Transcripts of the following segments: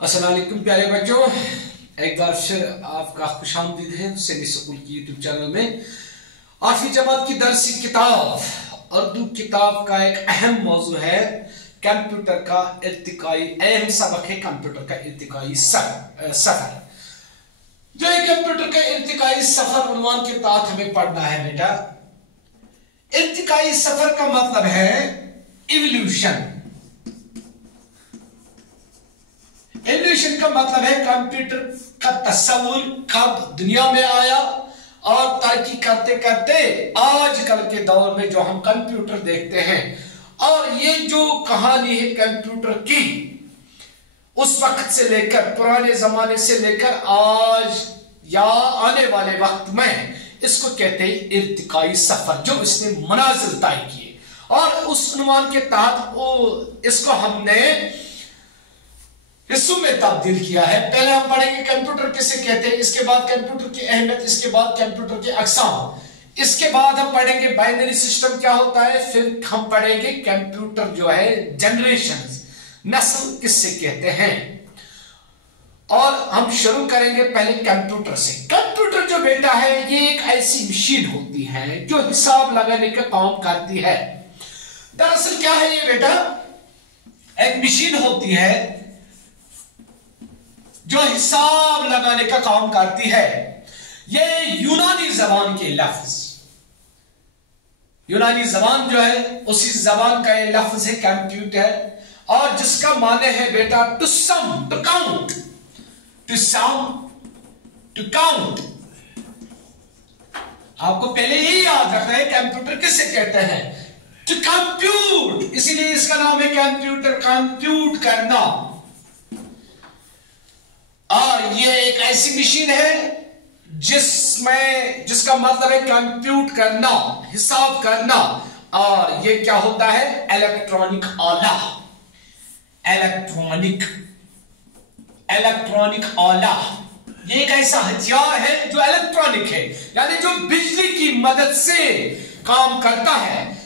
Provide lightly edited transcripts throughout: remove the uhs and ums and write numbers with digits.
अस्सलाम वालेकुम प्यारे बच्चों, एक बार फिर आपका खुशामदीद है सेमी स्कूल की यूट्यूब चैनल में। 8वीं जमात की दरसी किताब उर्दू किताब का एक अहम मौजू है कंप्यूटर का इर्तिकाई। अहम सबक है कंप्यूटर का इर्तिकाई सफर। जो है कंप्यूटर का इर्तिकाई सफर उन्वान के तहत हमें पढ़ना है बेटा। इर्तिकाई सफर का मतलब है इवोल्यूशन। एवोल्यूशन का मतलब है कंप्यूटर का तस्वुर कब दुनिया में आया और तरक्की करते करते आजकल के दौर में जो हम कंप्यूटर देखते हैं, और ये जो कहानी है कंप्यूटर की उस वक्त से लेकर पुराने जमाने से लेकर आज या आने वाले वक्त में, इसको कहते हैं इर्तिकाई सफर, जो इसने मनाजिल तय किए। और उस उन्वान के तहत इसको हमने हिस्सों में तब्दील किया है। पहले हम पढ़ेंगे कंप्यूटर किसे कहते हैं, इसके बाद कंप्यूटर की अहमियत, इसके बाद कंप्यूटर के अक़साम, इसके बाद हम पढ़ेंगे बाइनरी सिस्टम क्या होता है, फिर हम पढ़ेंगे कंप्यूटर जो है जनरेशंस, नस्ल किससे कहते हैं। और हम शुरू करेंगे पहले कंप्यूटर से। कंप्यूटर जो बेटा है ये एक ऐसी मशीन होती है जो हिसाब लगाने का काम करती है। दरअसल क्या है ये बेटा, एक मशीन होती है जो हिसाब लगाने का काम करती है। ये यूनानी जबान के लफ्ज, यूनानी जबान जो है उसी जबान का ये लफ्ज है कंप्यूटर, और जिसका माने है बेटा to sum, to count, to sum, to count. आपको पहले यही याद रखना है कंप्यूटर किसे कहते हैं, टू कंप्यूट, इसीलिए इसका नाम है कंप्यूटर, कंप्यूट करना। और ये एक ऐसी मशीन है जिसका मतलब है कंप्यूट करना, हिसाब करना। और ये क्या होता है, इलेक्ट्रॉनिक आला, इलेक्ट्रॉनिक आला। ये एक ऐसा हथियार है जो इलेक्ट्रॉनिक है, यानी जो बिजली की मदद से काम करता है,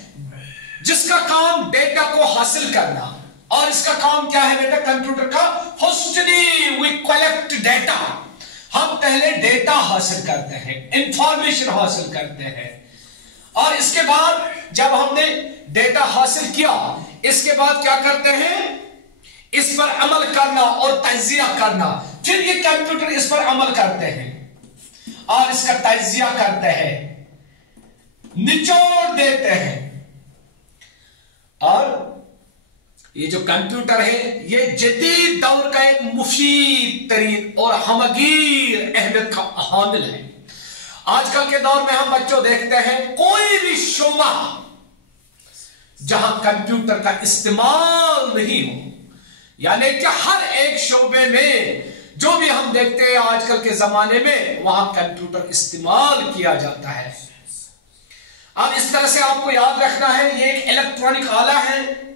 जिसका काम डेटा को हासिल करना। और इसका काम क्या है बेटा कंप्यूटर का, फर्स्टली वी कलेक्ट डेटा। हम पहले डेटा हासिल करते हैं, इंफॉर्मेशन हासिल करते हैं, और इसके बाद जब हमने डेटा हासिल किया, इसके बाद क्या करते हैं, इस पर अमल करना और तज्जिया करना। फिर ये कंप्यूटर इस पर अमल करते हैं और इसका तज्जिया करते हैं, निचोड़ देते हैं। और ये जो कंप्यूटर है ये जदीद दौर का एक मुफीद तरीन और हमगीर अहमियत का हामिल है। आजकल के दौर में हम बच्चों देखते हैं कोई भी शोबा जहां कंप्यूटर का इस्तेमाल नहीं हो, यानी कि हर एक शोबे में जो भी हम देखते हैं आजकल के जमाने में वहां कंप्यूटर इस्तेमाल किया जाता है। अब इस तरह से आपको याद रखना है, ये एक इलेक्ट्रॉनिक आला है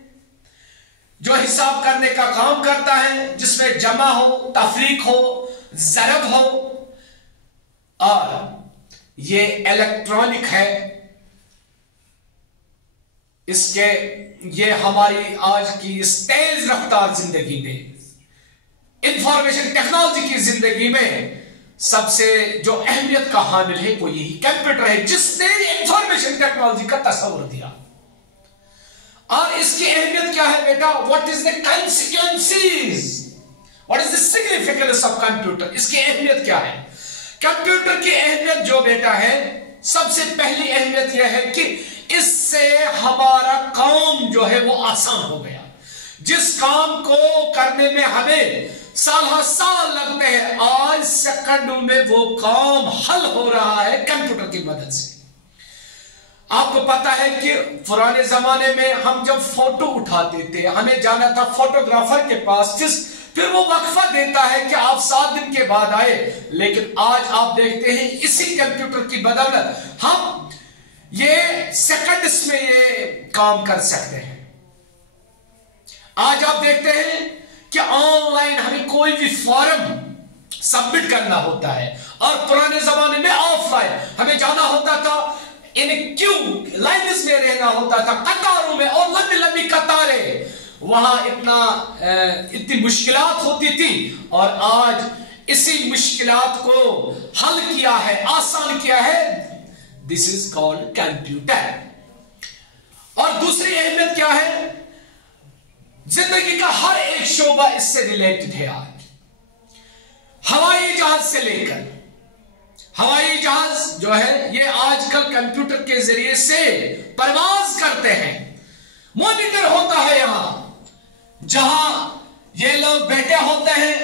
जो हिसाब करने का काम करता है, जिसमें जमा हो, तफरीक हो, ज़रब हो, और ये इलेक्ट्रॉनिक है। ये हमारी आज की इस तेज रफ्तार जिंदगी में, इंफॉर्मेशन टेक्नोलॉजी की जिंदगी में सबसे जो अहमियत का हामिल है वो यही कंप्यूटर है, जिसने इंफॉर्मेशन टेक्नोलॉजी का तस्वुर दिया। और इसकी अहमियत क्या है बेटा, what is the consequences, what is the significance of computer. इसकी अहमियत क्या है, कंप्यूटर की अहमियत जो बेटा है, सबसे पहली अहमियत यह है कि इससे हमारा काम जो है वो आसान हो गया। जिस काम को करने में हमें साल लगते हैं, आज सेकंडों में वो काम हल हो रहा है कंप्यूटर की मदद से। आपको पता है कि पुराने जमाने में हम जब फोटो उठाते थे, हमें जाना था फोटोग्राफर के पास, फिर वो वक्फा देता है कि आप 7 दिन के बाद आए। लेकिन आज आप देखते हैं इसी कंप्यूटर की बदौलत हम ये सेकंड्स में ये काम कर सकते हैं। आज आप देखते हैं कि ऑनलाइन हमें कोई भी फॉर्म सबमिट करना होता है, और पुराने जमाने में ऑफलाइन हमें जाना होता था, इन क्यू लाइन्स में रहना होता था, कतारों में, और लंबी लंबी कतारें, وہاں اتنی مشکلات ہوتی تھی، اور آج اسی مشکلات کو حل کیا ہے، آسان کیا ہے. دس از کالڈ کمپیوٹر. اور دوسری اہمیت کیا ہے؟ زندگی کا ہر ایک شعبہ اس سے ریلیٹڈ ہے. آج ہوائی جہاز سے لے کر، ہوائی جہاز جو ہے یہ آج کل کمپیوٹر کے ذریعے سے پرواز کرتے ہیں. مانیٹر ہوتا ہے یہاں، جہاں یہ لوگ بیٹھے ہوتے ہیں،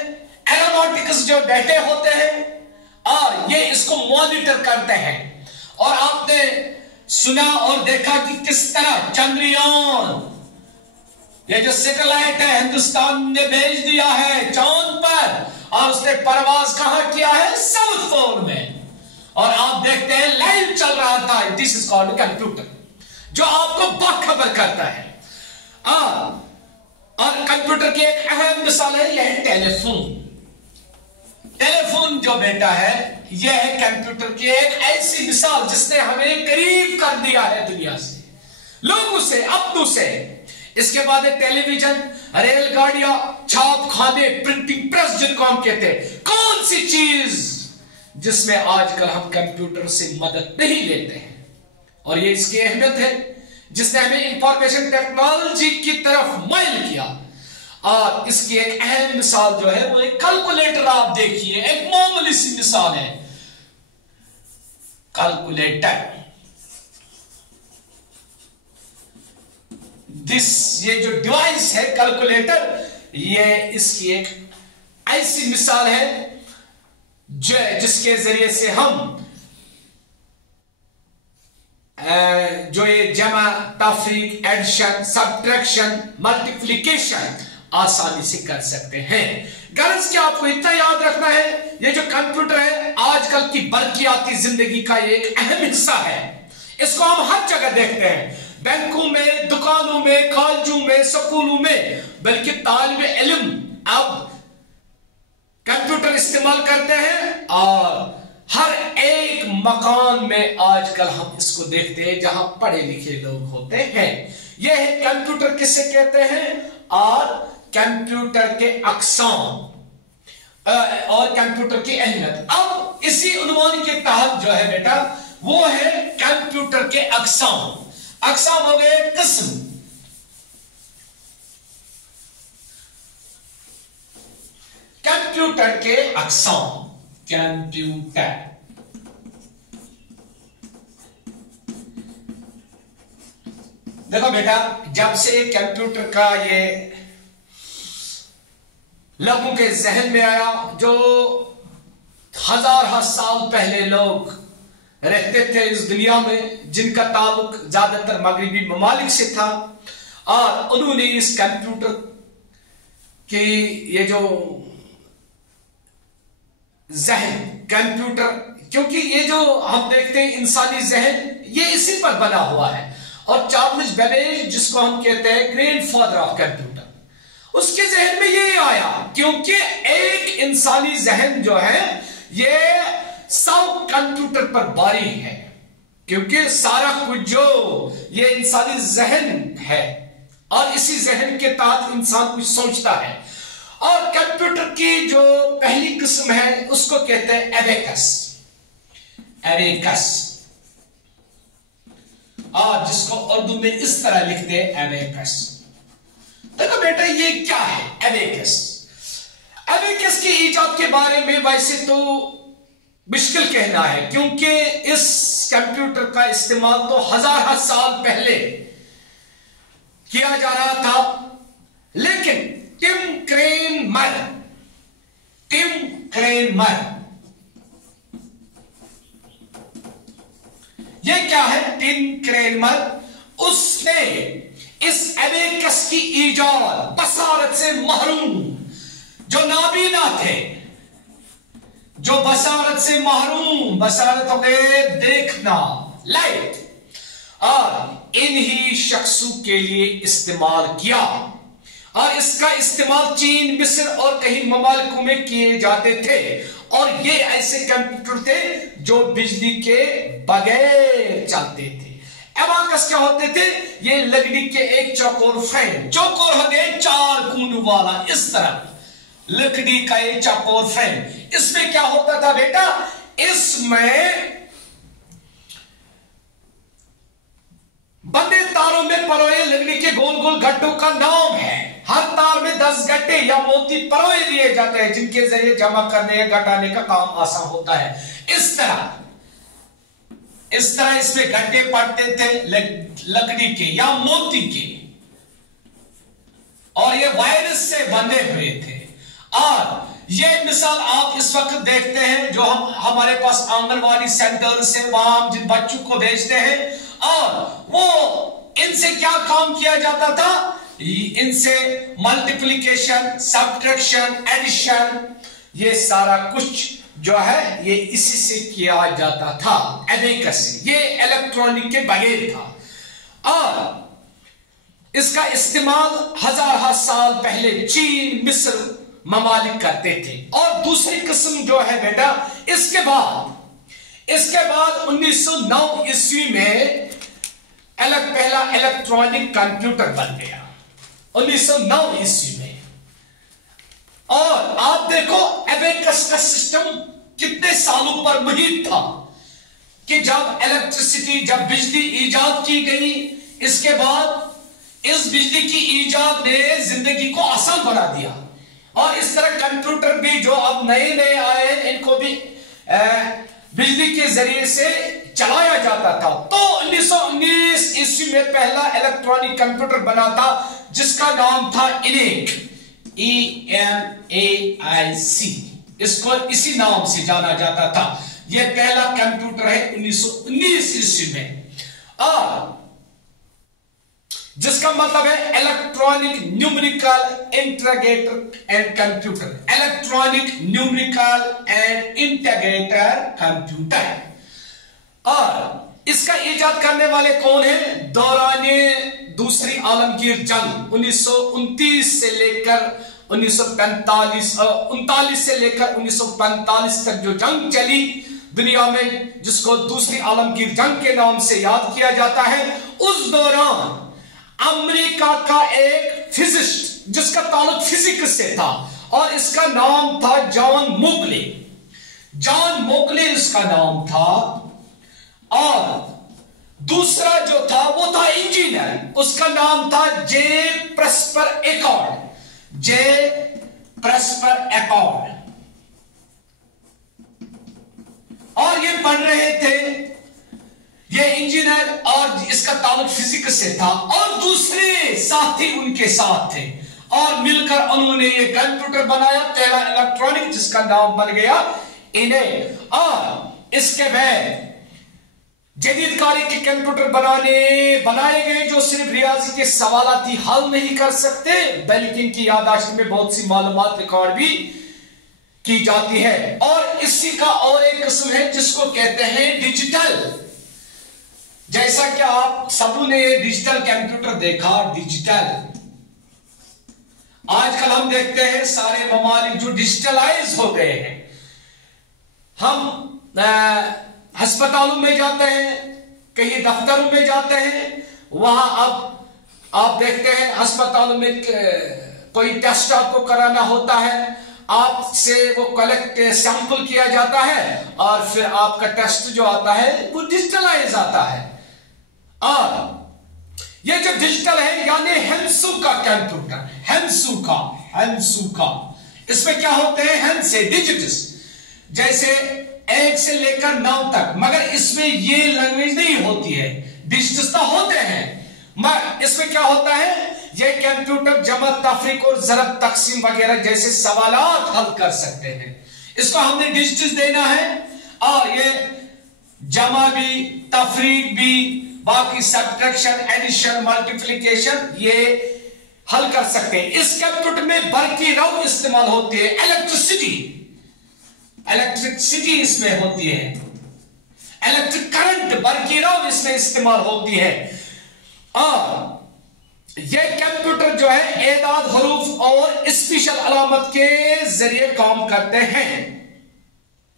ایروناٹکس جو بیٹھے ہوتے ہیں، اور یہ اس کو مانیٹر کرتے ہیں. اور آپ نے سنا اور دیکھا کہ کس طرح چندریان، یہ جو سیٹلائٹ ہے ہندوستان نے بھیج دیا ہے چاند پر، اور اس نے پرواز کہاں کیا ہے؟ ساؤتھ پول میں. اور آپ دیکھتے ہیں لائیو چل رہا تھا. دس از کالڈ کمپیوٹر، جو آپ کو باخبر کرتا ہے. اور کمپیوٹر کی ایک اہم مثال ہے، یہ ہے ٹیلی فون. ٹیلی فون جو بیٹا ہے یہ ہے کمپیوٹر کی ایک ایسی مثال جس نے ہمیں قریب کر دیا ہے دنیا سے، لوگوں سے، اپنوں سے. اس کے بعد ہے ٹیلی ویژن، ریل گاڑیاں، چھاپ خانے، پرنٹنگ پریس جن کو ہم کہتے ہیں. کون سی چیز جس میں آج کل ہم کمپیوٹر سے مدد نہیں لیتے ہیں؟ اور یہ اس کی اہمیت ہے جس نے ہمیں انفارمیشن ٹیکنالوجی کی طرف مائل کیا. اور اس کی ایک اہم مثال جو ہے وہ ایک کیلکولیٹر. آپ دیکھیے، ایک معمولی سی مثال ہے کیلکولیٹر. یہ جو ڈیوائس ہے کیلکولیٹر، یہ اس کی ایک ایسی مثال ہے جس کے ذریعے سے ہم جو یہ جمع، تفریق، ایڈیشن، سبٹریکشن، ملٹیپلیکیشن آسانی سے کر سکتے ہیں. غرض کیا آپ کو اتنا یاد رکھنا ہے، یہ جو کمپیوٹر ہے آج کل کی برقیاتی زندگی کا یہ ایک اہم حصہ ہے. اس کو ہم ہر جگہ دیکھتے ہیں، بینکوں میں، دکانوں میں، کالجوں میں، سکولوں میں. بلکہ طالب علم اب کمپیوٹر استعمال کرتے ہیں، اور ہر ایک مکان میں آج کل ہم اس کو دیکھتے ہیں جہاں پڑھے لکھے لوگ ہوتے ہیں. یہ ہے کمپیوٹر کسے کہتے ہیں، اور کمپیوٹر کے اقسام اور کمپیوٹر کی اہمیت. اب اسی عنوان کے تحت جو ہے بیٹا وہ ہے کمپیوٹر کے اقسام. اقسام ہو گئے قسم. کمپیوٹر کے اقسام. کمپیوٹر دیکھو بیٹا، جب سے کمپیوٹر کا یہ لوگوں کے ذہن میں آیا، جو ہزارہ سال پہلے لوگ رہتے تھے اس دنیا میں، جن کا تعلق زیادہ تر مغربی ممالک سے تھا، اور انہوں نے اس کمپیوٹر کی یہ جو ذہن کمپیوٹر، کیونکہ یہ جو ہم دیکھتے ہیں انسانی ذہن یہ اسی پر بنا ہوا ہے. اور چارلز بیبیج جس کو ہم کہتے ہیں گرینڈ فادر آف کمپیوٹر، اس کے ذہن میں یہ آیا کیونکہ ایک انسانی ذہن جو ہے یہ سب کمپیوٹر پر باری ہے، کیونکہ سارا کچھ جو یہ انسانی ذہن ہے، اور اسی ذہن کے تحت انسان کچھ سوچتا ہے. اور کمپیوٹر کی جو پہلی قسم ہے اس کو کہتے ہیں ایبیکس. ایبیکس، اور جس کو اردو میں اس طرح لکھتے ہیں ایبیکس. دیکھو بیٹا یہ کیا ہے ایبیکس؟ ایبیکس کی ایجاد کے بارے میں ویسے تو مشکل کہنا ہے، کیونکہ اس کمپیوٹر کا استعمال تو ہزارہ سال پہلے کیا جا رہا تھا. لیکن ٹم کرینمر یہ کیا ہے؟ ٹم کرینمر، اس نے اس ایبیکس کی ایجاد بصارت سے محروم جو نابینا تھے، جو بصارت سے محروم، بصارت ہو گئے دیکھنا، لائٹ، اور انہی شخصوں کے لیے استعمال کیا. اور اس کا استعمال چین، مصر اور کئی ممالکوں میں کیے جاتے تھے. اور یہ ایسے کمپیوٹر تھے جو بجلی کے بغیر چلتے تھے. एबाकस क्या होते थे? ये लकड़ी के एक चौकोर फ्रेम, चौकोर हो गए 4 कोण वाला, इस तरह लकड़ी का एक चौकोर फ्रेम। इसमें क्या होता था बेटा? इसमें बंधे तारों में परोए लकड़ी के गोल गोल गट्टों का नाम है। हर तार में 10 गट्टे या मोती परोए दिए जाते हैं, जिनके जरिए जमा करने या घटाने का काम आसान होता है। इस तरह इसमें गट्टे पड़ते थे लकड़ी के या मोती के, और ये वायरस से बंधे हुए थे। और ये मिसाल आप इस वक्त देखते हैं जो हमारे पास आंगनवाड़ी सेंटर से वहां हम जिन बच्चों को भेजते हैं, और वो इनसे क्या काम किया जाता था? इनसे मल्टीप्लिकेशन, सब्ट्रैक्शन, एडिशन, ये सारा कुछ जो है ये इसी से किया जाता था, एबेकस से। ये इलेक्ट्रॉनिक के बगैर था, और इसका इस्तेमाल हजार साल पहले चीन, मिस्र ममालिक करते थे। और दूसरी किस्म जो है बेटा, इसके बाद 1909 ईस्वी में पहला इलेक्ट्रॉनिक कंप्यूटर बन गया, 1909 ईस्वी में। और आप देखो एबेकस का सिस्टम कितने सालों पर मुहित था कि जब इलेक्ट्रिसिटी, जब बिजली ईजाद की गई, इसके बाद इस बिजली की ईजाद ने जिंदगी को आसान बना दिया। और इस तरह कंप्यूटर भी जो अब नए नए आए, इनको भी बिजली के जरिए से चलाया जाता था। तो 1919 ईस्वी में पहला इलेक्ट्रॉनिक कंप्यूटर बना था, जिसका नाम था ENIAC, ENIAC। इसको इसी नाम से जाना जाता था। यह पहला कंप्यूटर है 1919 ईस्वी में, और जिसका मतलब है electronic numerical integrator and computer, electronic numerical and integrator computer. और इसका इजाद करने वाले कौन हैं? दौराने दूसरी आलमगीर जंग 1929 से लेकर 1939 से लेकर 1945 तक जो जंग चली दुनिया में, जिसको दूसरी आलमगीर जंग के नाम से याद किया जाता है, उस दौरान अमेरिका का एक फिजिस्ट जिसका ताल्लुक फिजिक्स से था, और इसका नाम था जॉन मोगले। जॉन मोगले इसका नाम था। और दूसरा जो था वो था इंजीनियर, उसका नाम था जे प्रेस्पर एकॉर्ड, जे प्रेस्पर एकॉर्ड। और ये पढ़ रहे थे, ये इंजीनियर, और इसका ताल्लुक फिजिक्स से था, और दूसरे साथी उनके साथ थे, और मिलकर उन्होंने ये कंप्यूटर बनाया, पहला इलेक्ट्रॉनिक, जिसका नाम बन गया ENIAC। और इसके बाद जदीद कारी के कंप्यूटर बनाए गए, जो सिर्फ रियाजी के सवालात ही हल नहीं कर सकते, बल्कि इनकी याददाश्त में बहुत सी मालूमात रिकॉर्ड भी की जाती है। और इसी का और एक किस्म है जिसको कहते हैं डिजिटल। जैसा कि आप सबों ने डिजिटल कंप्यूटर देखा, डिजिटल आजकल हम देखते हैं सारे ममालिक जो डिजिटलाइज हो गए हैं। हम अस्पतालों में जाते हैं, कहीं दफ्तरों में जाते हैं, वहां अब आप देखते हैं अस्पतालों में कोई टेस्ट आपको कराना होता है, आपसे वो कलेक्ट सैंपल किया जाता है, और फिर आपका टेस्ट जो आता है वो डिजिटलाइज आता है। और ये जो डिजिटल है यानी हेंसू का कंप्यूटर, हेंसू का इसमें क्या होते हैं? हेंस से डिजिट्स, जैसे 1 से लेकर 9 तक, मगर इसमें ये लैंग्वेज नहीं होती है। डिजिट्स तो होते हैं, मगर इसमें क्या होता है? ये कंप्यूटर जमा, तफरीक और ज़रब, तकसीम वगैरह जैसे सवालात हल कर सकते हैं। इसको हमने डिजिट्स देना है, और ये जमा भी, तफरीक भी, बाकी सब्ट्रैक्शन, एडिशन, मल्टीप्लिकेशन ये हल कर सकते हैं। इस कंप्यूटर में बरकी रौ इस्तेमाल होती है, इलेक्ट्रिसिटी इसमें होती है, इलेक्ट्रिक करंट, बरकी रौ इसमें इस्तेमाल होती है। और यह कंप्यूटर जो है एदाद, हरूफ और स्पेशल अलामत के जरिए काम करते हैं।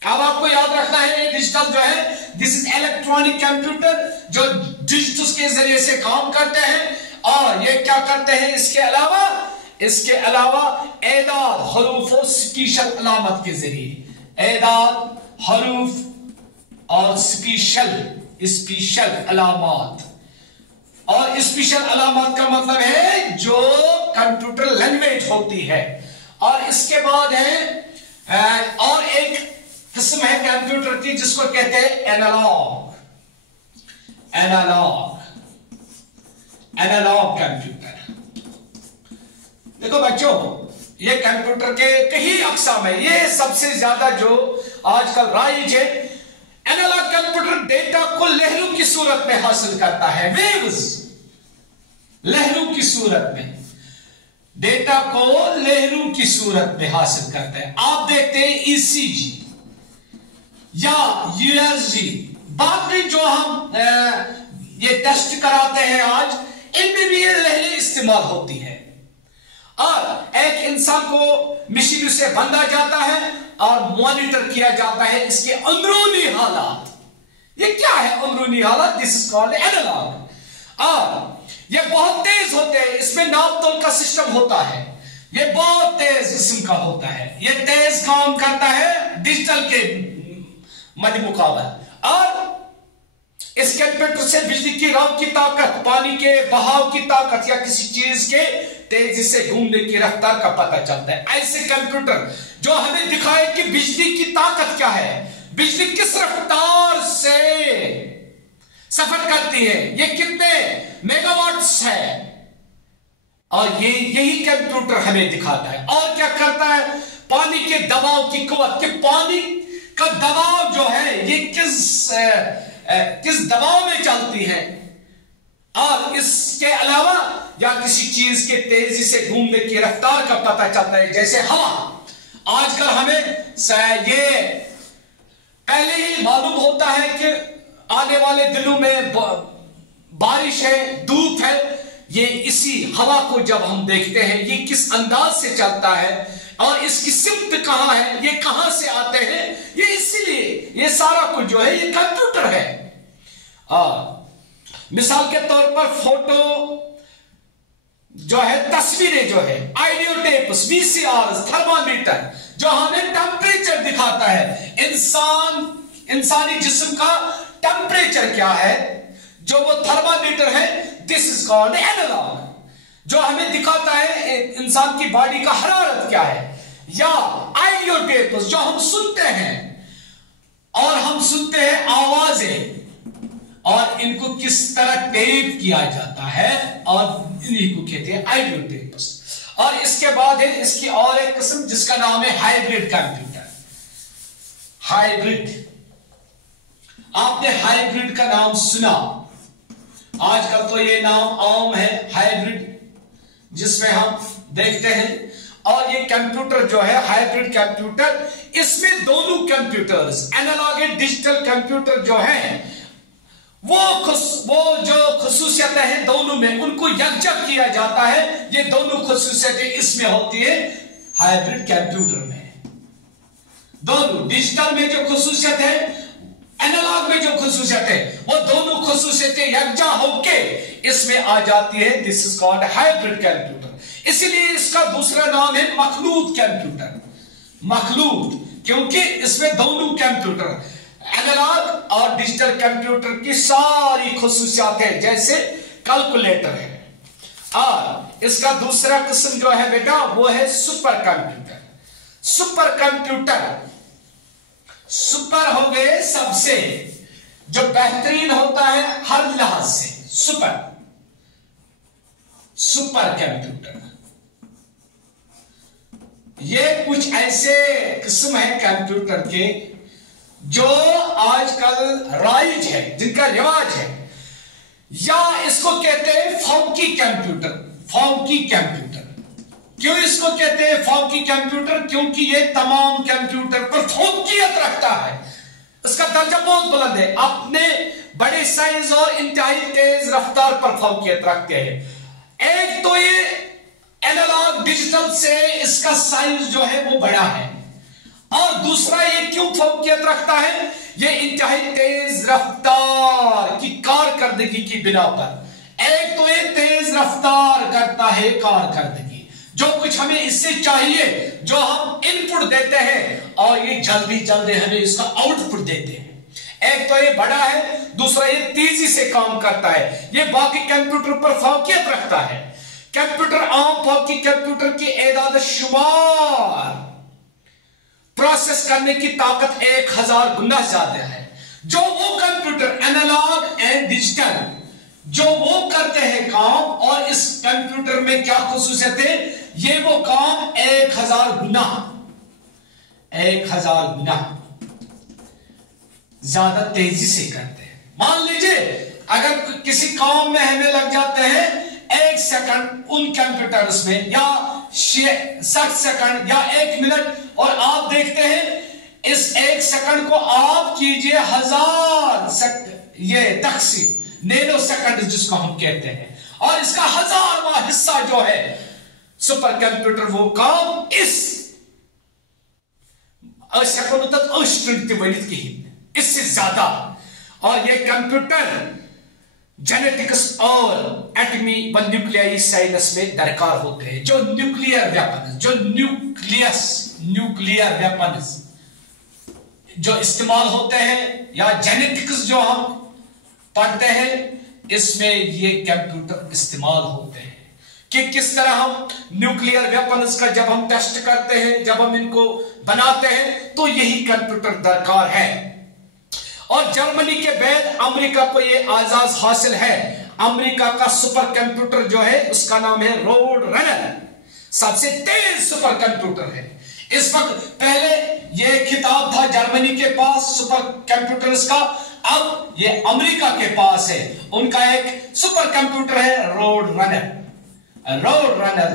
अब आपको याद रखना है डिजिटल जो है दिस इज इलेक्ट्रॉनिक कंप्यूटर जो डिजिटल्स के जरिए से काम करते हैं। और ये क्या करते हैं इसके अलावा एदाद हरूफ और स्पेशल अलामत के जरिए एदाद हरूफ और स्पेशल अलामत। और स्पेशल अलामत का मतलब है जो कंप्यूटर लैंग्वेज होती है। और इसके बाद है और एक किस्म है कंप्यूटर की जिसको कहते हैं एनालॉग कंप्यूटर। देखो बच्चों, ये कंप्यूटर के कई अक़साम है, ये सबसे ज्यादा जो आजकल राइज है। एनालॉग कंप्यूटर डेटा को लहरों की सूरत में हासिल करता है, वेव्स, लहरों की सूरत में डेटा को लहरों की सूरत में हासिल करता है। आप देखते हैं ईसीजी या यूएसजी, बाकी जो हम ये टेस्ट कराते हैं आज, इनमें भी ये लहरें इस्तेमाल होती है। और एक इंसान को मशीन से बांधा जाता है और मॉनिटर किया जाता है इसके अंदरूनी हालात। ये क्या है अंदरूनी हालात? This is called analogue. और ये बहुत तेज होते हैं, इसमें नाप तोल का सिस्टम होता है, ये बहुत तेज किस्म का होता है, ये तेज काम करता है डिजिटल के मध्य मुकाबला। और इस कंप्यूटर से बिजली की राव की ताकत, पानी के बहाव की ताकत या किसी चीज के तेजी से घूमने की रफ्तार का पता चलता है। ऐसे कंप्यूटर जो हमें दिखाए कि बिजली की ताकत क्या है, बिजली किस रफ्तार से सफर करती है, ये कितने मेगावाट्स है, और यही कंप्यूटर हमें दिखाता है। और क्या करता है, पानी के दबाव की कुव्वत, कि पानी का दबाव जो है ये किस दबाव में चलती है। और इसके अलावा या किसी चीज के तेजी से घूमने की रफ्तार का पता चलता है, जैसे हवा। आजकल हमें ये पहले ही मालूम होता है कि आने वाले दिनों में बारिश है, धूप है। ये इसी हवा को जब हम देखते हैं ये किस अंदाज से चलता है और इसकी सिमत कहां है, ये कहां से आते हैं, ये इसीलिए ये सारा कुछ जो है ये कंप्यूटर है। मिसाल के तौर पर फोटो जो है, तस्वीरें जो है, आइडियो टेप्स, वीसीआर, थर्मामीटर जो हमें टेम्परेचर दिखाता है, इंसानी जिस्म का टेम्परेचर क्या है, जो वो थर्मामीटर है, दिस इज कॉल्ड एनालॉग। जो हमें दिखाता है इंसान की बॉडी का हरारत क्या है। या ऑडियो टेप्स जो हम सुनते हैं, और हम सुनते हैं आवाजें, और इनको किस तरह टेप किया जाता है, और इन्हीं को कहते हैं ऑडियो टेप्स। और इसके बाद है इसकी और एक किस्म जिसका नाम है हाइब्रिड कंप्यूटर। हाइब्रिड, आपने हाइब्रिड का नाम सुना, आजकल तो ये नाम आम है हाइब्रिड, जिसमें हम देखते हैं। और ये कंप्यूटर जो है हाइब्रिड कंप्यूटर, इसमें दोनों कंप्यूटर्स, एनालॉग और डिजिटल कंप्यूटर जो है वो जो खुसूसियतें हैं दोनों में, उनको यकजा किया जाता है। ये दोनों खुसूसियतें इसमें होती है हाइब्रिड कंप्यूटर में। दोनों डिजिटल में जो खुसूसियत है, एनालॉग में जो खुसूसियत है, वो दोनों खुसूसियतें यकजा होके इसमें आ जाती है। This is called hybrid computer. इसलिए इसका दूसरा नाम है मखलूत कंप्यूटर। मखलूत क्योंकि इसमें दोनों कंप्यूटर, एनालॉग और डिजिटल कंप्यूटर की सारी खुसूसियात है, जैसे कैलकुलेटर है। और इसका दूसरा किस्म जो है बेटा वो है super computer. Super computer, super हो गए सबसे जो बेहतरीन होता है हर लिहाज से, सुपर कंप्यूटर। ये कुछ ऐसे किस्म है कंप्यूटर के जो आजकल राइज है, जिनका रिवाज है, या इसको कहते हैं फॉर्की कंप्यूटर। फॉर्की कंप्यूटर क्यों इसको कहते हैं फॉर्की कंप्यूटर? क्योंकि ये तमाम कंप्यूटर पर फौकियत रखता है, इसका दर्जा बहुत बुलंद है, अपने बड़े साइज और इंतहाई तेज रफ्तार पर फौकियत रखते हैं। एक तो ये एनालॉग डिजिटल से इसका साइज जो है वो बड़ा है, और दूसरा ये क्यों फौकियत रखता है? ये इंतहाई तेज रफ्तार की कारकर्दगी की बिना पर। एक तो ये तेज रफ्तार करता है कारकर्दगी, जो कुछ हमें इससे चाहिए, जो हम इनपुट देते हैं, और ये जल्दी जल्दी हमें इसका आउटपुट देते हैं। एक तो ये बड़ा है, दूसरा ये तेजी से काम करता है। ये बाकी कंप्यूटर पर फौकियत रखता है। कंप्यूटर आम बाकी कंप्यूटर की एदाद शुमार प्रोसेस करने की ताकत 1000 गुना ज्यादा है। जो वो कंप्यूटर एनालॉग एंड डिजिटल जो वो करते हैं काम, और इस कंप्यूटर में क्या खुसूसियत है? ये वो काम 1000 गुना ज्यादा तेजी से करते हैं। मान लीजिए अगर किसी काम में हमें लग जाते हैं 1 सेकंड उन कंप्यूटर्स में, या 60 सेकंड या 1 मिनट, और आप देखते हैं इस 1 सेकंड को आप कीजिए 1000 ये तकसीम नैनो सेकंड जिसको हम कहते हैं, और इसका 1000वां हिस्सा जो है सुपर कंप्यूटर वो काम इस इससे ज्यादा। और ये कंप्यूटर जेनेटिक्स और एटमी व न्यूक्लियाई साइंस में दरकार होते हैं। जो न्यूक्लियर वेपन, जो न्यूक्लियर वेपन जो इस्तेमाल होते हैं, या जेनेटिक्स जो हम पढ़ते हैं, इसमें ये कंप्यूटर इस्तेमाल होते हैं कि किस तरह हम न्यूक्लियर वेपन्स का जब हम टेस्ट करते हैं, जब हम इनको बनाते हैं, तो यही कंप्यूटर दरकार है। और जर्मनी के बाद अमेरिका को ये आजाद हासिल है। अमेरिका का सुपर कंप्यूटर जो है उसका नाम है रोड रनर, सबसे तेज सुपर कंप्यूटर है इस वक्त। पहले ये खिताब था जर्मनी के पास सुपर कंप्यूटर्स का, अब ये अमेरिका के पास है। उनका एक सुपर कंप्यूटर है रोड रनर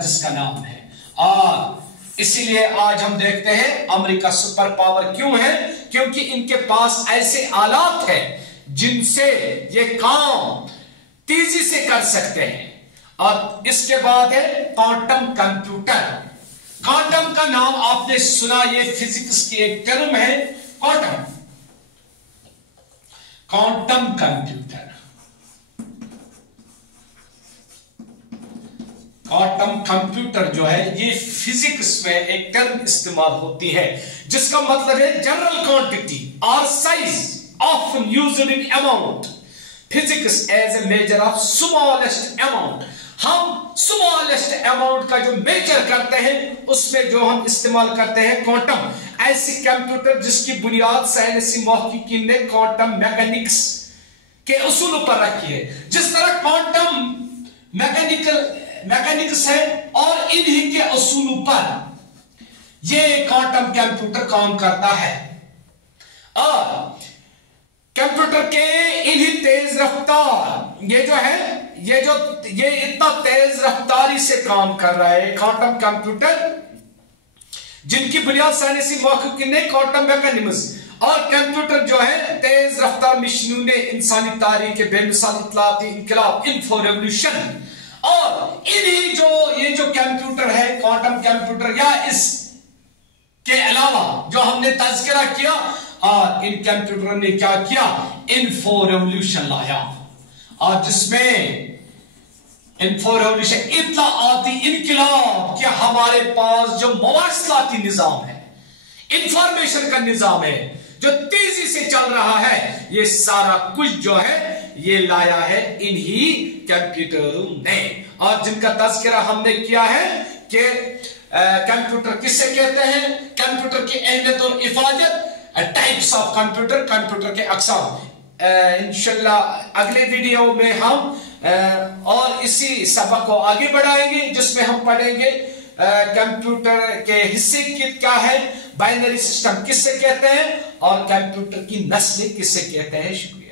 जिसका नाम है। और इसीलिए आज हम देखते हैं अमेरिका सुपर पावर क्यों है, क्योंकि इनके पास ऐसे आलात है जिनसे ये काम तेजी से कर सकते हैं। और इसके बाद है क्वांटम कंप्यूटर। क्वांटम का नाम आपने सुना, ये फिजिक्स की एक टर्म है, क्वांटम कंप्यूटर। क्वांटम कंप्यूटर जो है ये फिजिक्स में एक टर्म इस्तेमाल होती है जिसका मतलब है जनरल क्वांटिटी और size of used in amount, physics as a measure of smallest amount. हम स्मॉलेस्ट अमाउंट का जो मेजर करते हैं उसमें जो हम इस्तेमाल करते हैं क्वांटम। ऐसी कंप्यूटर जिसकी बुनियाद साइंसी महकीकी ने क्वांटम मैकेनिक्स के उसूलों पर रखी है। जिस तरह क्वांटम मैकेनिक्स है और इन्हीं के उसूलों पर यह क्वांटम कंप्यूटर काम करता है। और कंप्यूटर के इन्हीं तेज रफ्तार ये इतना तेज रफ्तारी से काम कर रहा है क्वांटम कंप्यूटर, जिनकी बुनियाद साइंसी महकीकी ने क्वांटम मैकेनिक्स। और कंप्यूटर जो है तेज रफ्तार मशीनों ने इंसानी तारीख के बेमिसाल इत्तलाती इनकलाब, इंफो रेवोल्यूशन। और इन्हीं ये जो कंप्यूटर है क्वांटम कंप्यूटर, या इसके अलावा जो हमने तज़किरा किया, और इन कंप्यूटर ने क्या किया, इंफो रेवोल्यूशन लाया। और जिसमें इंफो रेवोल्यूशन इत्तलाती इनकलाब, कि हमारे पास जो मवासलाती निजाम है, इंफॉर्मेशन का निजाम है जो तेजी से चल रहा है, ये सारा कुछ जो है ये लाया है इन्हीं कंप्यूटरों ने। और जिनका तज़किरा हमने किया है कि कंप्यूटर किससे कहते हैं, कंप्यूटर की अहमियत और इफादत, टाइप्स ऑफ कंप्यूटर, कंप्यूटर के अक़साम। इंशाल्लाह अगले वीडियो में हम और इसी सबक को आगे बढ़ाएंगे, जिसमें हम पढ़ेंगे कंप्यूटर के हिस्से क्या है, बाइनरी सिस्टम किससे कहते हैं, और कंप्यूटर की नस्लें किससे कहते हैं। शुक्रिया।